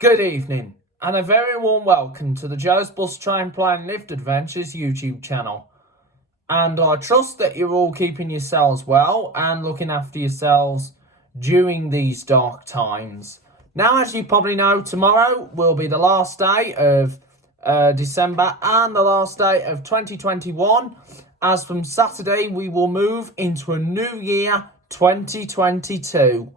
Good evening, and a very warm welcome to the Joe's Bus Train Plane Lift Adventures YouTube channel. And I trust that you're all keeping yourselves well and looking after yourselves during these dark times. Now, as you probably know, tomorrow will be the last day of December and the last day of 2021. As from Saturday, we will move into a new year, 2022.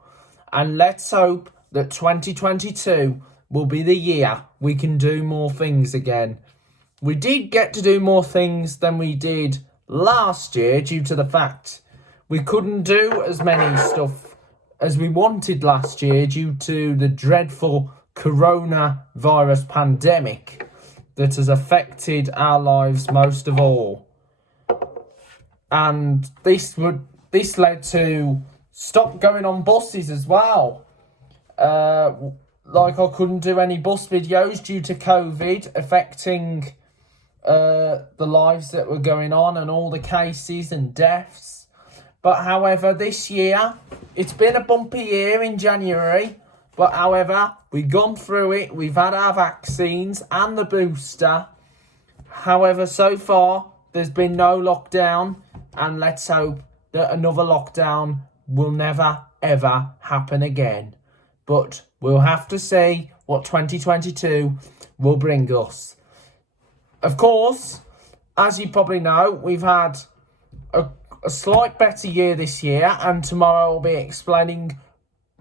And let's hope that 2022 will be the year we can do more things again. We did get to do more things than we did last year due to the fact we couldn't do as many stuff as we wanted last year due to the dreadful coronavirus pandemic that has affected our lives most of all. And this led to stop going on buses as well. I couldn't do any bus videos due to COVID affecting the lives that were going on and all the cases and deaths. But however, this year, it's been a bumpy year in January. But however, we've gone through it. We've had our vaccines and the booster. However, so far, there's been no lockdown. And let's hope that another lockdown will never, ever happen again. But we'll have to see what 2022 will bring us. Of course, as you probably know, we've had a slight better year this year, and tomorrow I'll be explaining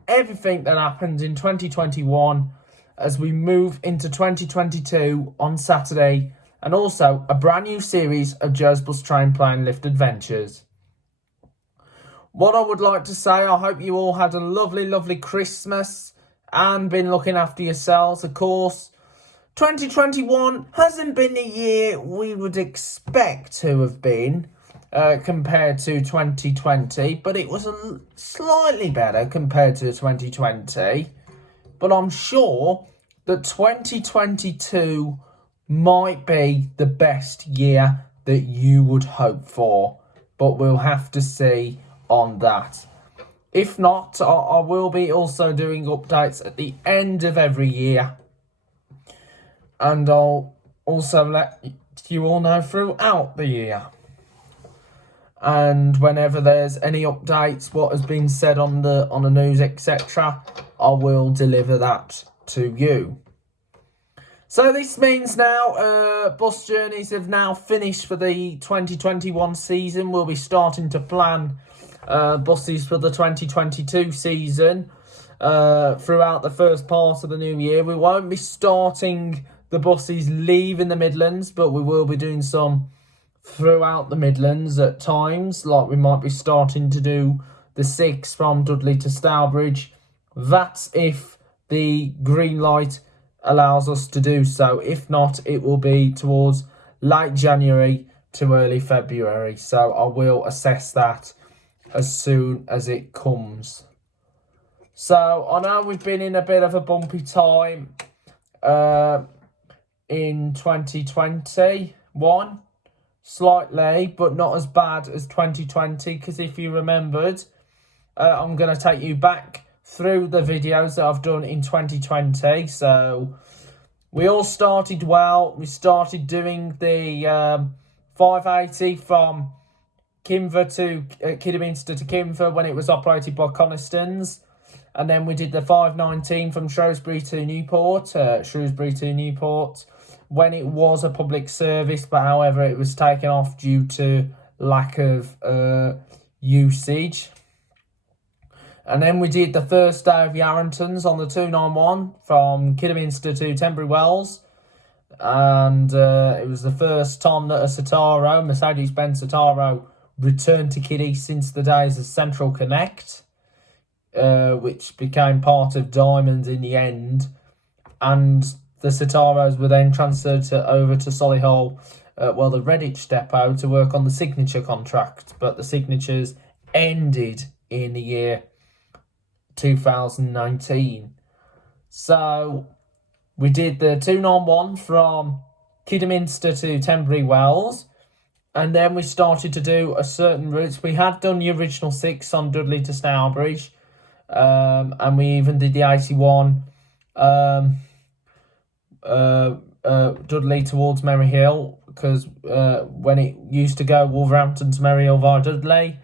everything that happened in 2021 as we move into 2022 on Saturday, and also a brand new series of Joe's Bus Train Plane Lift Adventures. What I would like to say, I hope you all had a lovely, lovely Christmas and been looking after yourselves. Of course, 2021 hasn't been the year we would expect to have been compared to 2020, but it was slightly better compared to 2020. But I'm sure that 2022 might be the best year that you would hope for, but we'll have to see on that. If not, I will be also doing updates at the end of every year, and I'll also let you all know throughout the year. And whenever there's any updates, what has been said on the news, etc., I will deliver that to you. So this means now bus journeys have now finished for the 2021 season. We'll be starting to plan buses for the 2022 season throughout the first part of the new year. We won't be starting the buses leaving the Midlands, but we will be doing some throughout the Midlands at times, like we might be starting to do the 6 from Dudley to Stourbridge. That's if the green light allows us to do so. If not, it will be towards late January to early February. So I will assess that as soon as it comes. So I know we've been in a bit of a bumpy time in 2021, slightly, but not as bad as 2020, because if you remembered, I'm going to take you back through the videos that I've done in 2020. So we all started well. We started doing the 580 from Kidderminster to Kimver when it was operated by Conistons, and then we did the 519 from Shrewsbury to Newport, when it was a public service, but however it was taken off due to lack of usage. And then we did the first day of Yarringtons on the 291 from Kidderminster to Tenbury Wells. And it was the first time that a Citaro, Mercedes-Benz Citaro, returned to Kiddie since the days of Central Connect, which became part of Diamond in the end. And the Citaros were then transferred over to Solihull, the Redditch depot, to work on the Signature contract. But the Signatures ended in the year 2019. So we did the 291 from Kidderminster to Tenbury Wells, and then we started to do a certain routes. We had done the original 6 on Dudley to Stourbridge, and we even did the 81 Dudley towards Merry Hill, because when it used to go Wolverhampton to Merry Hill via Dudley.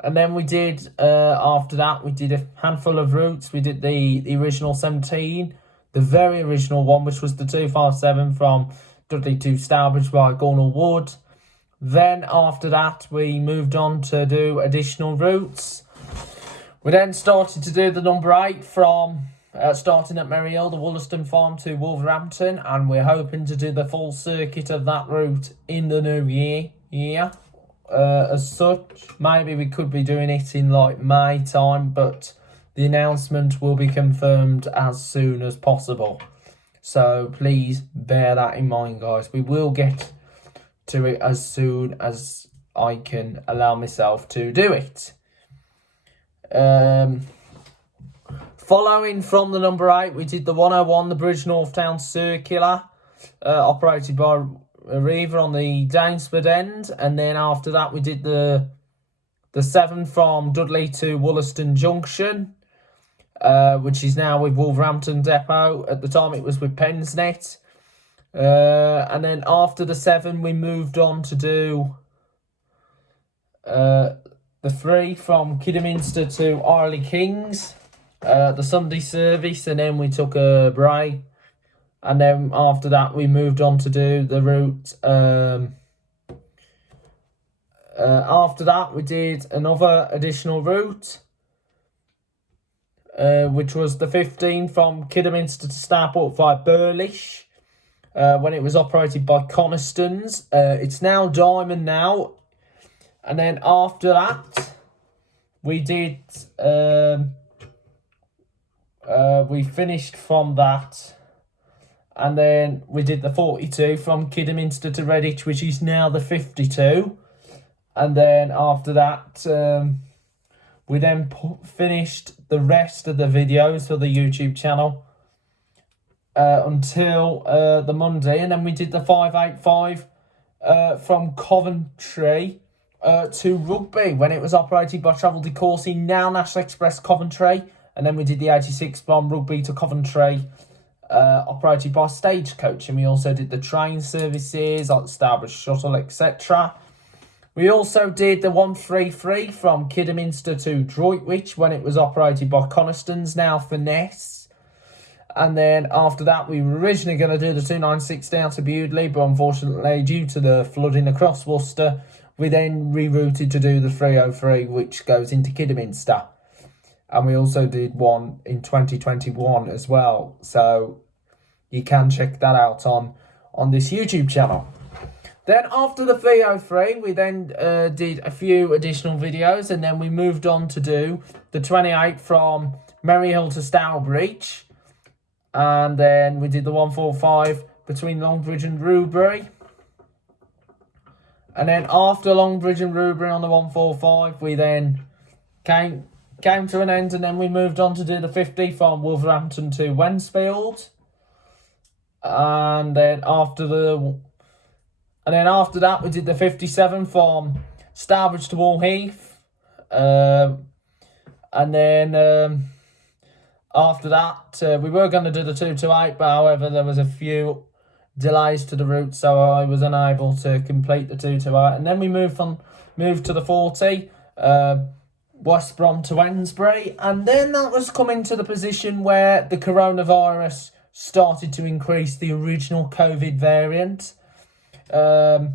And then we did, after that, we did a handful of routes. We did the original 17, the very original one, which was the 257 from Dudley to Stourbridge by Gornal Wood. Then after that, we moved on to do additional routes. We then started to do the number 8 from starting at Merry Hill, the Wollaston Farm to Wolverhampton, and we're hoping to do the full circuit of that route in the new year. As such, maybe we could be doing it in like May time, but the announcement will be confirmed as soon as possible. So please bear that in mind, guys. We will get to it as soon as I can allow myself to do it. Following from the number 8, we did the 101, the Bridge Northtown Circular, operated by Arriva on the Danesford end, and then after that we did the 7 from Dudley to Wollaston Junction, which is now with Wolverhampton Depot. At the time it was with Pensnet. And then after the 7 we moved on to do the 3 from Kidderminster to Arley Kings, the Sunday service, and then we took a break. And then after that, we moved on to do the route. After that, we did another additional route, which was the 15 from Kidderminster to Stourport via Burlish, when it was operated by Conistons. It's now Diamond now. And then after that, we did... we finished from that. And then we did the 42 from Kidderminster to Redditch, which is now the 52. And then after that, we then finished the rest of the videos for the YouTube channel until the Monday. And then we did the 585 from Coventry to Rugby, when it was operated by Travel de Courcy, now National Express Coventry. And then we did the 86 from Rugby to Coventry, operated by Stagecoach, and we also did the train services like the Stourbridge Shuttle, etc. We also did the 133 from Kidderminster to Droitwich, when it was operated by Conistons, now Finesse. And then after that, we were originally going to do the 296 down to Bewdley, but unfortunately, due to the flooding across Worcester, we then rerouted to do the 303, which goes into Kidderminster. And we also did one in 2021 as well. So you can check that out on this YouTube channel. Then after the 303, we then did a few additional videos. And then we moved on to do the 28 from Merry Hill to Stourbridge. And then we did the 145 between Longbridge and Rubery. And then after Longbridge and Rubery on the 145, we then came to an end, and then we moved on to do the 50 from Wolverhampton to Wensfield. And then after that, we did the 57 from Stourbridge to Wallheath. And then after that, we were going to do the 228, but however, there was a few delays to the route, so I was unable to complete the 228. And then we moved to the 40, West Brom to Ensbury, and then that was coming to the position where the coronavirus started to increase, the original COVID variant. But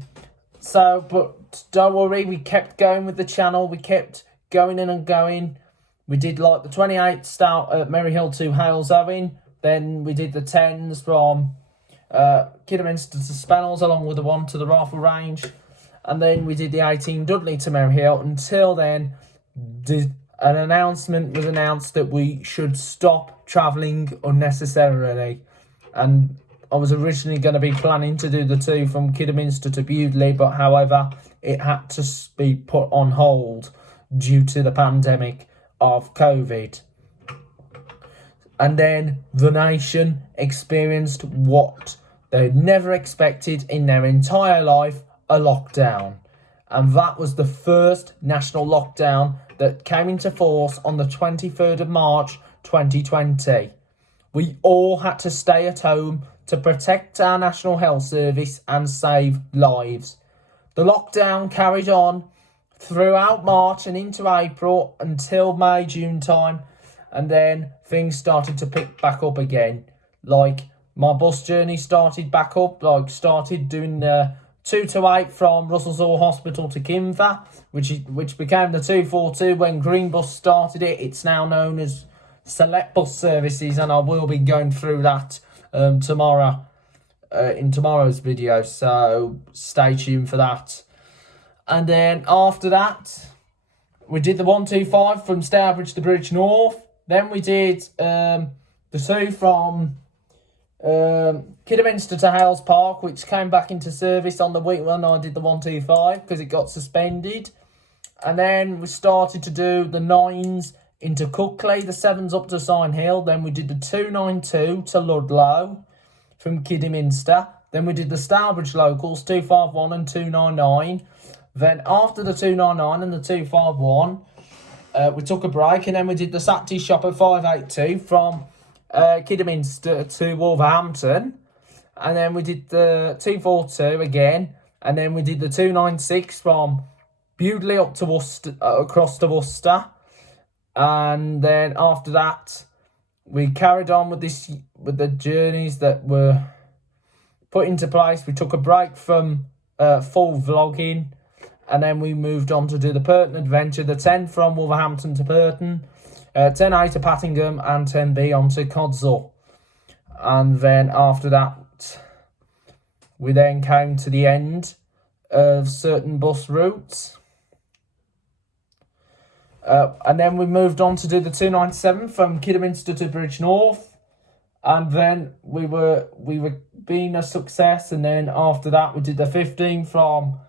don't worry, we kept going with the channel, we kept going in and going. We did like the 28 start at Merry Hill to Hales Owen, then we did the 10s from Kidderminster to Spennels, along with the 1 to the Rifle Range, and then we did the 18 Dudley to Merry Hill. Until then, an announcement was announced that we should stop travelling unnecessarily, and I was originally going to be planning to do the 2 from Kidderminster to Bewdley, but however it had to be put on hold due to the pandemic of COVID. And then the nation experienced what they never expected in their entire life, a lockdown. And that was the first national lockdown that came into force on the 23rd of March 2020. We all had to stay at home to protect our National Health Service and save lives. The lockdown carried on throughout March and into April until May, June time, and then things started to pick back up again. Like, my bus journey started back up, started doing 2 to 8 from Russell's Hospital to Kinver, which became the 242 when Green Bus started it. It's now known as Select Bus Services, and I will be going through that tomorrow in tomorrow's video, so stay tuned for that. And then after that, we did the 125 from Stourbridge to Bridge North. Then we did the 2 from Kidderminster to Hales Park, which came back into service on the week when I did the 125 because it got suspended. And then we started to do the 9s into Cuckley, the 7s up to Sign Hill. Then we did the 292 to Ludlow from Kidderminster. Then we did the Stourbridge locals, 251 and 299. Then after the 299 and the 251, we took a break, and then we did the Saturday shop at 582 from Kidderminster to Wolverhampton. And then we did the 242 again. And then we did the 296 from Bewdley up to Worcester, across to Worcester. And then after that, we carried on with the journeys that were put into place. We took a break from full vlogging, and then we moved on to do the Purton Adventure, the 10 from Wolverhampton to Purton, 10A to Pattingham, and 10B on to Codsall. And then after that, we then came to the end of certain bus routes. And then we moved on to do the 297 from Kidderminster to Bridge North. And then we were being a success. And then after that, we did the 15 from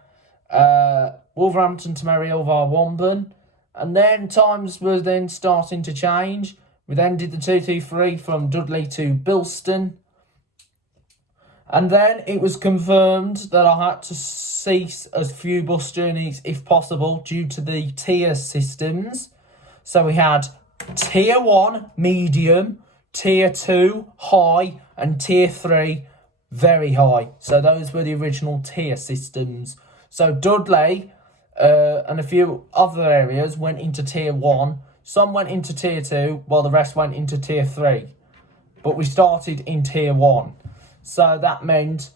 Wolverhampton to Maryhill via Womben. And then times were then starting to change. We then did the 223 from Dudley to Bilston. And then it was confirmed that I had to cease a few bus journeys if possible due to the tier systems. So we had tier 1 medium, tier 2 high, and tier 3 very high. So those were the original tier systems. So Dudley and a few other areas went into tier 1. Some went into tier 2, while the rest went into tier 3. But we started in tier 1. So that meant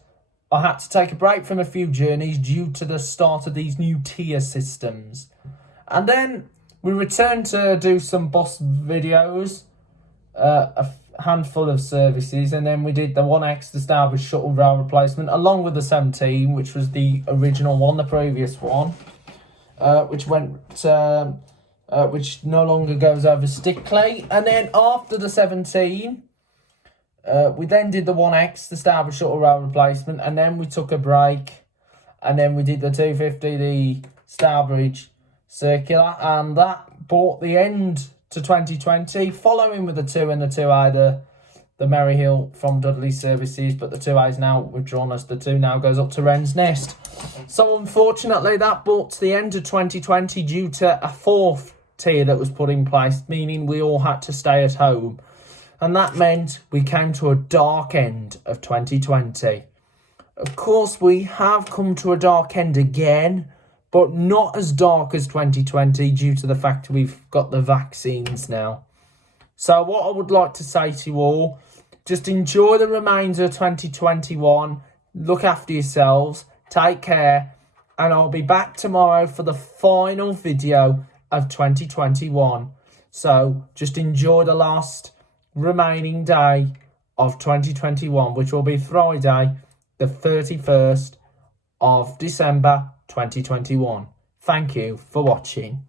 I had to take a break from a few journeys due to the start of these new tier systems. And then we returned to do some bus videos, a handful of services, and then we did the 1X, the Stourbridge shuttle rail replacement, along with the 17, which was the original one, the previous one, which no longer goes over Stickley. And then after the 17, we then did the 1X, the Stourbridge shuttle rail replacement, and then we took a break, and then we did the 250, the Stourbridge circular, and that brought the end to 2020, following with the 2 and the 2A, the Maryhill from Dudley services, but the 2A is now withdrawn as the 2 now goes up to Wren's Nest. So unfortunately, that brought to the end of 2020 due to a 4th tier that was put in place, meaning we all had to stay at home. And that meant we came to a dark end of 2020. Of course, we have come to a dark end again, but not as dark as 2020 due to the fact we've got the vaccines now. So what I would like to say to you all, just enjoy the remainder of 2021, look after yourselves, take care, and I'll be back tomorrow for the final video of 2021. So just enjoy the last remaining day of 2021, which will be Friday, the 31st of December 2021. Thank you for watching.